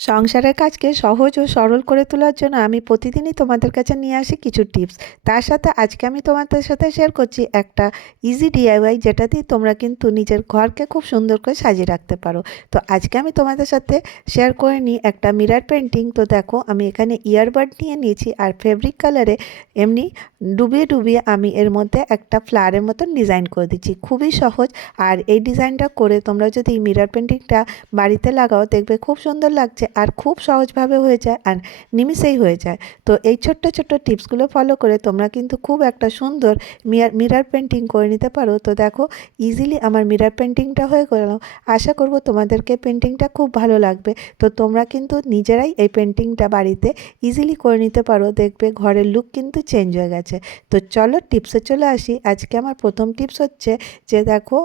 সংসারের কাজকে সহজ ও সরল করে তোলার জন্য আমি প্রতিদিনই তোমাদের কাছে নিয়ে আসি কিছু টিপস। তার সাথে আজকে আমি তোমাদের সাথে শেয়ার করছি একটা ইজি ডিআইওয়াই, যেটা দিয়ে তোমরা কিন্তু নিজের ঘরকে খুব সুন্দর করে সাজিয়ে রাখতে পারো। তো আজকে আমি তোমাদের সাথে শেয়ার করে নিই একটা মিরর পেন্টিং। তো দেখো, আমি এখানে ইয়ারবাড নিয়ে নিয়েছি আর ফেব্রিক কালারে এমনি ডুবিয়ে ডুবিয়ে আমি এর মধ্যে একটা ফ্লাওয়ারের মতন ডিজাইন করে দিচ্ছি। খুবই সহজ। আর এই ডিজাইনটা করে তোমরা যদি মিরর পেন্টিংটা বাড়িতে লাগাও, দেখবে খুব সুন্দর লাগছে আর খুব সহজভাবে হয়ে যায় আর নিমিষেই হয়ে যায়। তো এই ছোট্ট ছোট্ট টিপসগুলো ফলো করে তোমরা কিন্তু খুব একটা সুন্দর মিরর পেন্টিং করে নিতে পারো। তো দেখো, ইজিলি আমার মিরর পেন্টিংটা হয়ে গেল। আশা করব তোমাদেরকে পেন্টিংটা খুব ভালো লাগবে। তো তোমরা কিন্তু নিজেরাই এই পেন্টিংটা বাড়িতে ইজিলি করে নিতে পারো, দেখবে ঘরের লুক কিন্তু চেঞ্জ হয়ে গেছে। তো চলো টিপসে চলে আসি। আজকে আমার প্রথম টিপস হচ্ছে যে দেখো,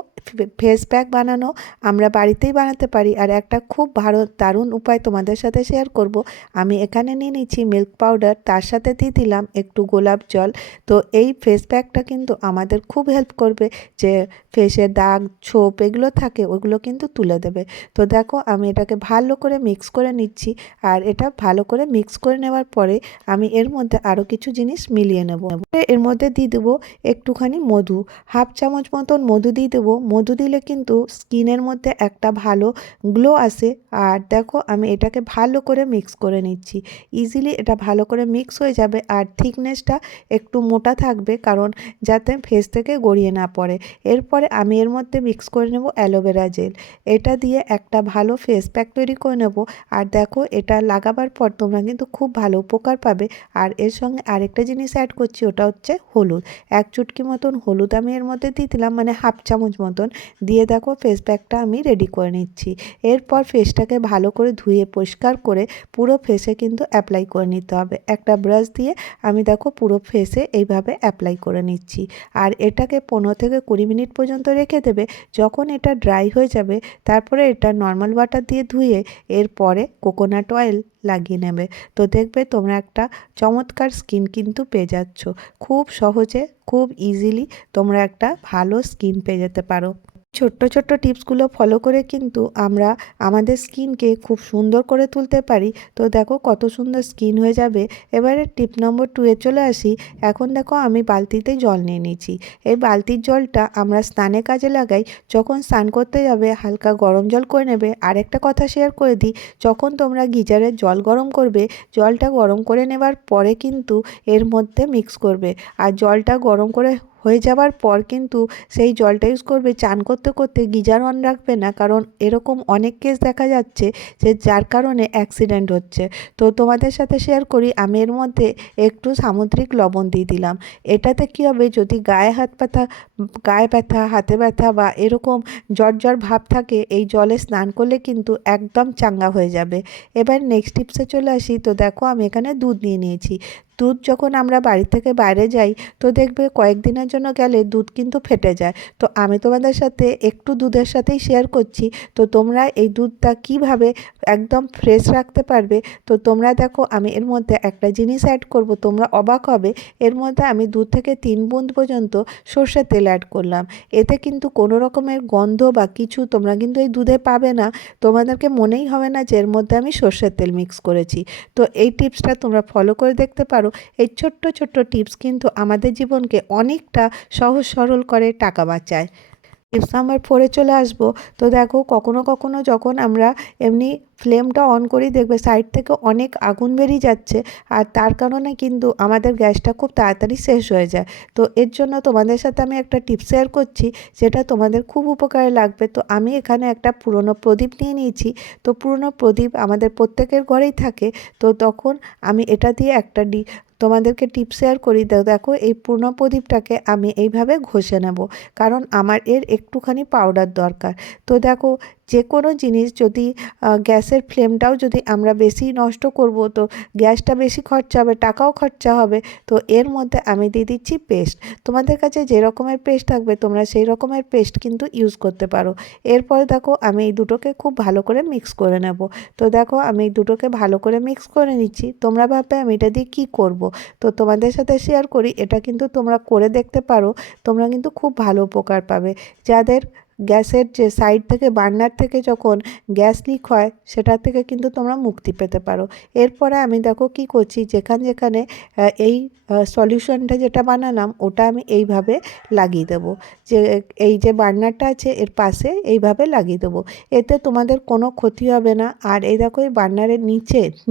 ফেস প্যাক বানানো আমরা বাড়িতেই বানাতে পারি। আর একটা খুব ভালো দারুণ উপায় তোমাদের সাথে শেয়ার করব। আমি এখানে নিয়ে নিচ্ছি মিল্ক পাউডার, তার সাথে দিয়ে দিলাম একটু গোলাপ জল। তো এই ফেস প্যাকটা কিন্তু আমাদের খুব হেল্প করবে, যে ফেসে দাগ ছোপ এগুলো থাকে ওগুলো কিন্তু তুলে দেবে। তো দেখো, আমি এটাকে ভালো করে মিক্স করে নিচ্ছি। আর এটা ভালো করে মিক্স করে নেওয়ার পরে আমি এর মধ্যে আরও কিছু জিনিস মিলিয়ে নেব। এর মধ্যে দিয়ে দেবো একটুখানি মধু, হাফ চামচ মতন মধু দিয়ে দেবো। মধু দিলে কিন্তু স্কিনের মধ্যে একটা ভালো গ্লো আসে। আর দেখো, আমি এটাকে ভালো করে মিক্স করে নিচ্ছি। ইজিলি এটা ভালো করে মিক্স হয়ে যাবে আর থিকনেসটা একটু মোটা থাকবে, কারণ যাতে ফেস থেকে গড়িয়ে না পড়ে। এরপরে আমি এর মধ্যে মিক্স করে নেব অ্যালোভেরা জেল। এটা দিয়ে একটা ভালো ফেস প্যাক তৈরি করে নেব। আর দেখো, এটা লাগাবার পর তোমরা কিন্তু খুব ভালো উপকার পাবে। আর এর সঙ্গে আরেকটা জিনিস অ্যাড করছি, ওটা হচ্ছে হলুদ। এক চুটকি মতন হলুদ আমি এর মধ্যে দিয়ে দিলাম, মানে হাফ চামচ মতন দিয়ে দেখো ফেস প্যাকটা আমি রেডি করে নিচ্ছি। এরপর ফেসটাকে ভালো করে ধুয়ে পরিষ্কার করে পুরো ফেসে কিন্তু অ্যাপ্লাই করে নিতে হবে। একটা ব্রাশ দিয়ে আমি দেখো পুরো ফেসে এইভাবে অ্যাপ্লাই করে নিচ্ছি। আর এটাকে 15 থেকে 20 মিনিট পর্যন্ত রেখে দেবে। যখন এটা ড্রাই হয়ে যাবে, তারপরে এটা নর্মাল ওয়াটার দিয়ে ধুয়ে এরপরে কোকোনাট অয়েল লাগিয়ে নেবে। তো দেখবে তোমরা একটা চমৎকার স্কিন কিন্তু পেয়ে যাচ্ছ। খুব সহজে, খুব ইজিলি তোমরা একটা ভালো স্কিন পেয়ে যেতে পারো। ছোট্ট ছোট্ট টিপসগুলো ফলো করে কিন্তু আমরা আমাদের স্কিনকে খুব সুন্দর করে তুলতে পারি। তো দেখো কত সুন্দর স্কিন হয়ে যাবে। এবারে টিপ নম্বর 2 এ চলে আসি। এখন দেখো, আমি বালতিতে জল নিয়ে নিয়েছি। এই বালতির জলটা আমরা স্নানে কাজে লাগাই। যখন স্নান করতে যাবে হালকা গরম জল করে নেবে। আর একটা কথা শেয়ার করে দিই, যখন তোমরা গিজারের জল গরম করবে, জলটা গরম করে নেবার পরে কিন্তু এর মধ্যে মিক্স করবে। আর জলটা গরম করে হয়ে যাবার পর কিন্তু সেই জলটা ইউজ করবে। চান করতে করতে গিজার অন রাখবে না, কারণ এরকম অনেক কেস দেখা যাচ্ছে যে যার কারণে অ্যাক্সিডেন্ট হচ্ছে। তো তোমাদের সাথে শেয়ার করি, আমি এর মধ্যে একটু সামুদ্রিক লবণ দিয়ে দিলাম। এটাতে কী হবে, যদি গায়ে ব্যথা, হাতে ব্যথা বা এরকম জ্বর জ্বর ভাব থাকে, এই জলে স্নান করলে কিন্তু একদম চাঙ্গা হয়ে যাবে। এবার নেক্সট টিপসে চলে আসি। তো দেখো, আমি এখানে দুধ নিয়ে নিয়েছি। দুধ যখন আমরা বাড়ি থেকে বাইরে যাই, তো দেখবে কয়েকদিনের জন্য গেলে দুধ কিন্তু ফেটে যায়। তো আমি তোমাদের সাথে একটু দুধের সাথেই শেয়ার করছি। তো তোমরা এই দুধটা কিভাবে একদম ফ্রেশ রাখতে পারবে। তো তোমরা দেখো, আমি এর মধ্যে একটা জিনিস অ্যাড করব, তোমরা অবাক হবে। এর মধ্যে আমি 2 থেকে 3 বুঁদ পর্যন্ত সর্ষের তেল অ্যাড করলাম। এতে কিন্তু কোনো রকমের গন্ধ বা কিছু তোমরা কিন্তু এই দুধে পাবে না। তোমাদেরকে মনেই হবে না যে এর মধ্যে আমি সর্ষের তেল মিক্স করেছি। তো এই টিপসটা তোমরা ফলো করে দেখতে পারো। এই ছোট্ট ছোট্ট টিপস কিন্তু আমাদের জীবনকে অনেকটা সহজ সরল করে, টাকা বাঁচায়। টিপস নাম্বার 4 এ চলে আসবো। তো দেখো, কখনো কখনো যখন আমরা এমনি ফ্লেমটা অন করি, দেখবে সাইড থেকে অনেক আগুন বেরিয়ে যাচ্ছে। আর তার কারণে কিন্তু আমাদের গ্যাসটা খুব তাড়াতাড়ি শেষ হয়ে যায়। তো এর জন্য তোমাদের সাথে আমি একটা টিপস শেয়ার করছি, যেটা তোমাদের খুব উপকারে লাগবে। তো আমি এখানে একটা পুরনো প্রদীপ নিয়ে নিয়েছি। তো পুরনো প্রদীপ আমাদের প্রত্যেকের ঘরেই থাকে। তো তখন আমি এটা দিয়ে একটা তোমাদেরকে টিপস শেয়ার করি। দেখো, এই পুরনো প্রদীপটাকে আমি এইভাবে ঘষে নেব, কারণ আমার এর একটুখানি পাউডার দরকার। তো দেখো, যে কোনো জিনিস যদি গ্যাসের ফ্লেমটাও যদি আমরা বেশি নষ্ট করব, তো গ্যাসটা বেশি খরচা হবে, টাকাও খরচা হবে। তো এর মধ্যে আমি দিয়ে দিচ্ছি পেস্ট। তোমাদের কাছে যে রকমের পেস্ট থাকবে তোমরা সেই রকমের পেস্ট কিন্তু ইউজ করতে পারো। এরপরে দেখো, আমি এই দুটোকে খুব ভালো করে মিক্স করে নেব। তো দেখো, আমি এই দুটোকে ভালো করে মিক্স করে নিচ্ছি। তোমরা ভাববে আমি এটা দিয়ে কী করব। তো তোমাদের সাথে শেয়ার করি, এটা কিন্তু তোমরা করে দেখতে পারো। তোমরা কিন্তু খুব ভালো উপকার পাবে। যাদের গ্যাসের যে সাইড থেকে বার্নার থেকে যখন গ্যাস লিক হয় সেটা থেকে কিন্তু তোমরা মুক্তি পেতে পারো। এরপরে আমি দেখো কি করছি, যেখানে এই সলিউশনটা যেটা বানালাম ওটা আমি এইভাবে লাগিয়ে দেবো, যে এই যে বার্নারটা আছে এর পাশে এইভাবে লাগিয়ে দেবো। এতে তোমাদের কোনো ক্ষতি হবে না। আর এই দেখো এই বার্নারের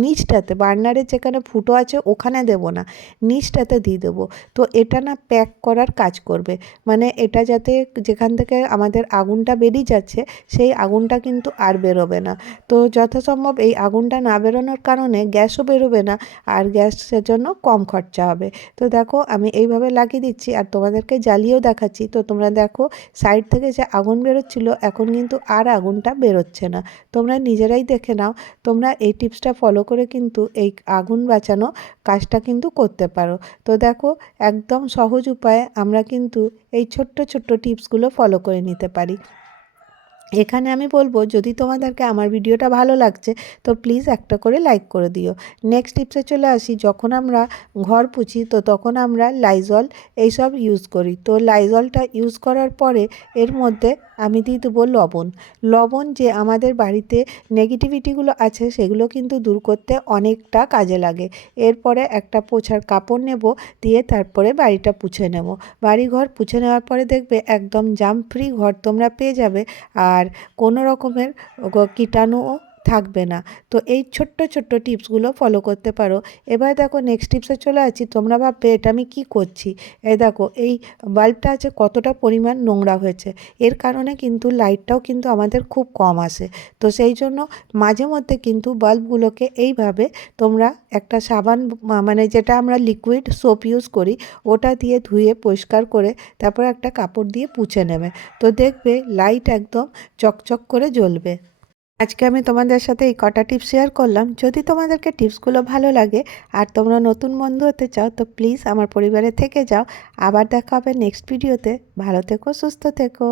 নিচটাতে বার্নারের যেখানে ফুটো আছে ওখানে দেবো না, নিচটাতে দিয়ে দেবো। তো এটা না প্যাক করার কাজ করবে, মানে এটা যাতে যেখান থেকে আমাদের আগুনটা বেরিয়ে যাচ্ছে সেই আগুনটা কিন্তু আর বেরোবে না। তো যথাসম্ভব এই আগুনটা না বেরোনোর কারণে গ্যাসও বেরোবে না, আর গ্যাসের জন্য কম খরচা হবে। তো দেখো আমি এইভাবে লাগিয়ে দিচ্ছি আর তোমাদেরকে জ্বালিয়েও দেখাচ্ছি। তো তোমরা দেখো সাইড থেকে যে আগুন বেরোচ্ছিলো এখন কিন্তু আর আগুনটা বেরোচ্ছে না। তোমরা নিজেরাই দেখে নাও, তোমরা এই টিপসটা ফলো করে কিন্তু এই আগুন বাঁচানো কাজটা কিন্তু করতে পারো। তো দেখো একদম সহজ উপায়ে আমরা কিন্তু এই ছোট্ট ছোট্ট টিপসগুলো ফলো করে নিতে পারি। এখানে আমি বলবো যদি তোমাদেরকে আমার ভিডিওটা ভালো লাগছে তো প্লিজ একটা করে লাইক করে দিও। নেক্সট টিপসে চলে আসি, যখন আমরা ঘর পুছি তো তখন আমরা লাইজল এইসব ইউজ করি। তো লাইজলটা ইউজ করার পরে এর মধ্যে আমি দিয়ে দেবো লবণ যে আমাদের বাড়িতে নেগেটিভিটিগুলো আছে সেগুলো কিন্তু দূর করতে অনেকটা কাজে লাগে। এরপরে একটা পোছার কাপড় নেব, দিয়ে তারপরে বাড়িটা পুছে নেব। বাড়িঘর পুছে নেওয়ার পরে দেখবে একদম জার্ম ফ্রি ঘর তোমরা পেয়ে যাবে, আর কোনো রকমের কীটাণুও থাকবে না। তো এই ছোট্ট ছোট্ট টিপসগুলো ফলো করতে পারো। এবার দেখো নেক্সট টিপসে চলে আসছি। তোমরা ভাববে এটা আমি কি করছি, এই দেখো এই বাল্বটা আছে কতটা পরিমাণ নোংরা হয়েছে, এর কারণে কিন্তু লাইটটাও কিন্তু আমাদের খুব কম আসে। তো সেই জন্য মাঝে মধ্যে কিন্তু বাল্বগুলোকে এইভাবে তোমরা একটা সাবান মানে যেটা আমরা লিকুইড সোপ ইউজ করি ওটা দিয়ে ধুয়ে পরিষ্কার করে তারপর একটা কাপড় দিয়ে পুছে নেবে। তো দেখবে লাইট একদম চকচক করে জ্বলবে। আজকে আমি তোমাদের সাথে এই কটা টিপস শেয়ার করলাম। যদি তোমাদেরকে টিপসগুলো ভালো লাগে আর তোমরা নতুন বন্ধু হতে চাও তো প্লিজ আমার পরিবারে থেকে যাও। আবার দেখা হবে নেক্সট ভিডিওতে। ভালো থেকো, সুস্থ থেকো।